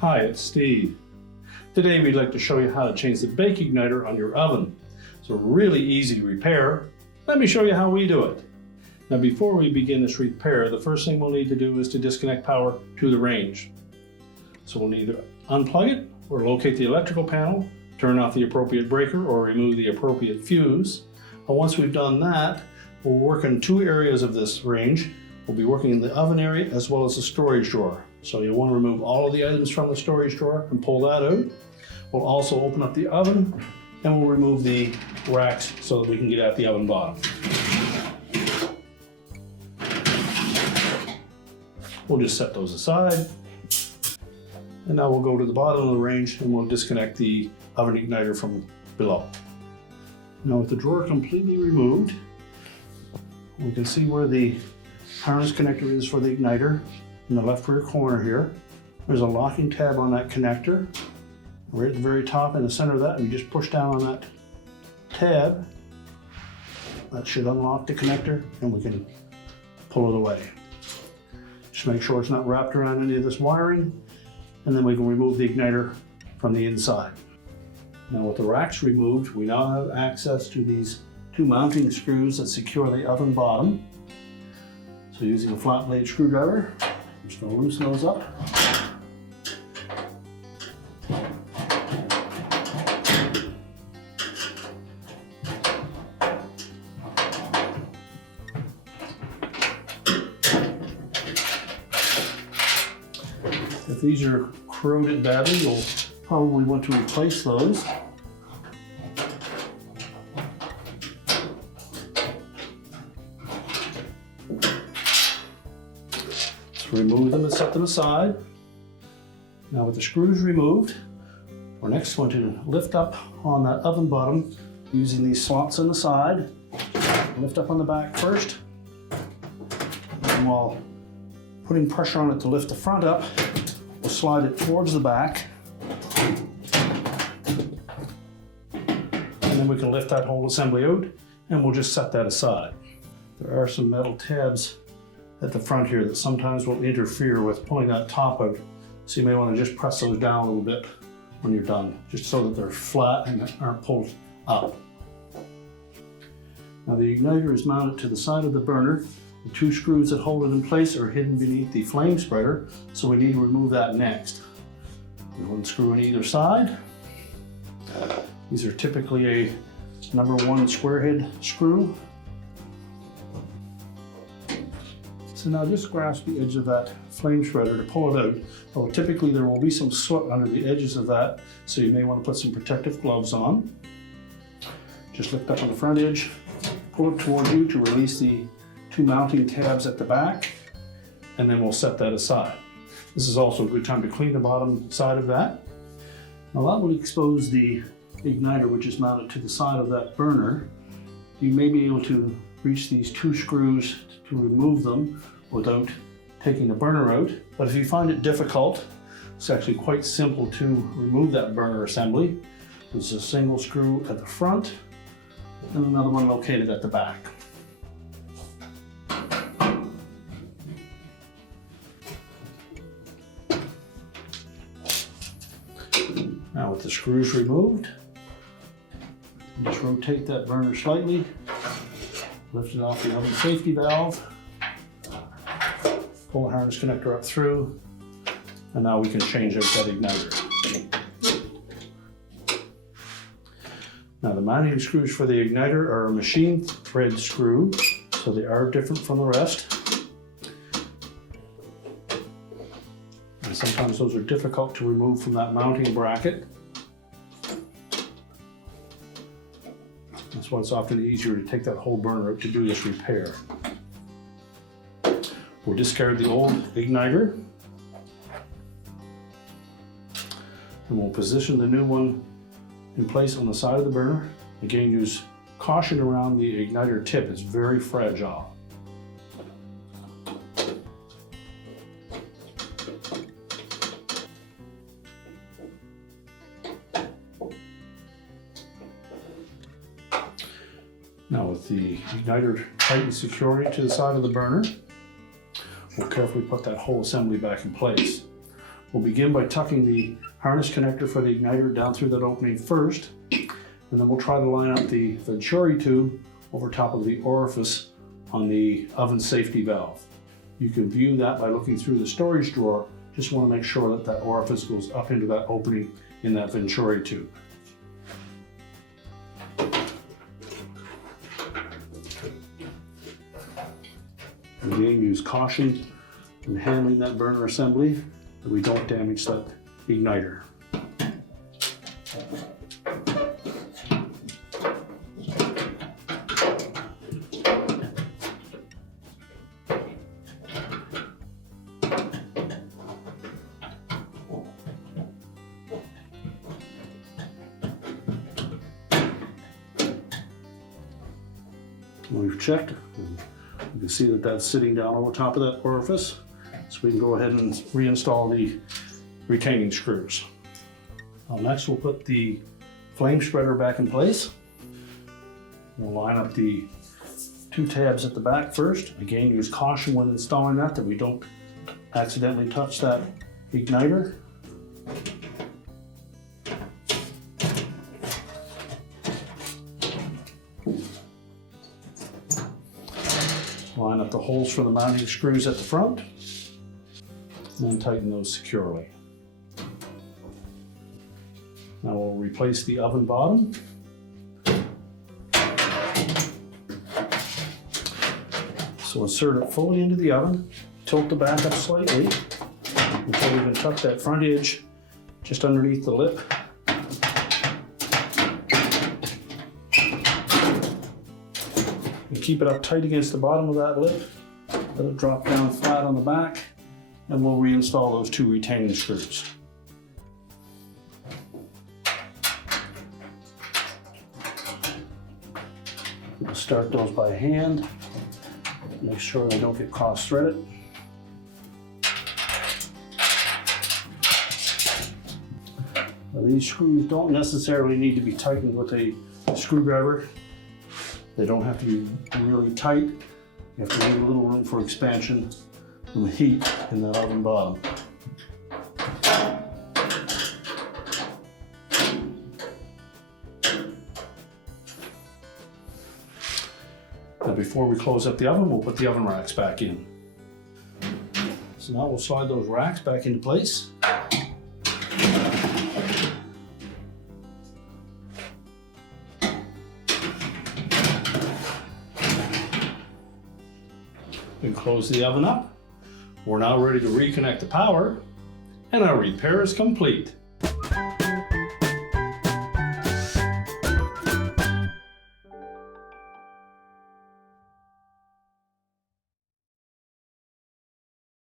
Hi, it's Steve. Today we'd like to show you how to change the bake igniter on your oven. It's a really easy repair. Let me show you how we do it. Now before we begin this repair, the first thing we'll need to do is to disconnect power to the range. So we'll either unplug it or locate the electrical panel, turn off the appropriate breaker or remove the appropriate fuse. And once we've done that, we'll work in two areas of this range. We'll be working in the oven area as well as the storage drawer. So you'll want to remove all of the items from the storage drawer and pull that out. We'll also open up the oven and we'll remove the racks so that we can get at the oven bottom. We'll just set those aside. And now we'll go to the bottom of the range and we'll disconnect the oven igniter from below. Now with the drawer completely removed, we can see where the harness connector is for the igniter in the left rear corner here. There's a locking tab on that connector. Right at the very top in the center of that, we just push down on that tab. That should unlock the connector and we can pull it away. Just make sure it's not wrapped around any of this wiring, and then we can remove the igniter from the inside. Now with the racks removed, we now have access to these two mounting screws that secure the oven bottom. So using a flat blade screwdriver, I'm just going to loosen those up. If these are corroded badly, you'll probably want to replace those. Remove them and set them aside. Now with the screws removed, we're next going to lift up on that oven bottom using these slots on the side. Lift up on the back first, and while putting pressure on it to lift the front up, we'll slide it towards the back, and then we can lift that whole assembly out and we'll just set that aside. There are some metal tabs at the front here that sometimes will interfere with pulling that top out. So you may want to just press those down a little bit when you're done, just so that they're flat and aren't pulled up. Now the igniter is mounted to the side of the burner. The two screws that hold it in place are hidden beneath the flame spreader, so we need to remove that next. There's one screw on either side. These are typically a #1 square head screw. So now just grasp the edge of that flame spreader to pull it out. Well, typically there will be some soot under the edges of that, so you may want to put some protective gloves on. Just lift up on the front edge, pull it towards you to release the two mounting tabs at the back, and then we'll set that aside. This is also a good time to clean the bottom side of that. Now that will expose the igniter, which is mounted to the side of that burner. You may be able to reach these two screws to remove them without taking the burner out. But if you find it difficult, it's actually quite simple to remove that burner assembly. There's a single screw at the front and another one located at the back. Now with the screws removed, just rotate that burner slightly, lift it off the oven safety valve, pull the harness connector up through, and now we can change out that igniter. Now the mounting screws for the igniter are a machine thread screw, so they are different from the rest. And sometimes those are difficult to remove from that mounting bracket. That's why it's often easier to take that whole burner out to do this repair. We'll discard the old igniter, and we'll position the new one in place on the side of the burner. Again, use caution around the igniter tip, it's very fragile. Now with the igniter tightened securely to the side of the burner. We'll carefully put that whole assembly back in place. We'll begin by tucking the harness connector for the igniter down through that opening first, and then we'll try to line up the venturi tube over top of the orifice on the oven safety valve. You can view that by looking through the storage drawer. Just want to make sure that that orifice goes up into that opening in that venturi tube. Again, use caution in handling that burner assembly that we don't damage that igniter. We've checked. You can see that that's sitting down over top of that orifice. So we can go ahead and reinstall the retaining screws. Next we'll put the flame spreader back in place. We'll line up the two tabs at the back first. Again, use caution when installing that we don't accidentally touch that igniter. Line up the holes for the mounting screws at the front, and then tighten those securely. Now we'll replace the oven bottom. So insert it fully into the oven, tilt the back up slightly until we can tuck that front edge just underneath the lip. Keep it up tight against the bottom of that lip. Let it drop down flat on the back, and we'll reinstall those two retaining screws. We'll start those by hand. Make sure they don't get cross-threaded. These screws don't necessarily need to be tightened with a screwdriver. They don't have to be really tight. You have to leave a little room for expansion from the heat in that oven bottom. Now before we close up the oven, we'll put the oven racks back in. So now we'll slide those racks back into place. And close the oven up. We're now ready to reconnect the power, and our repair is complete.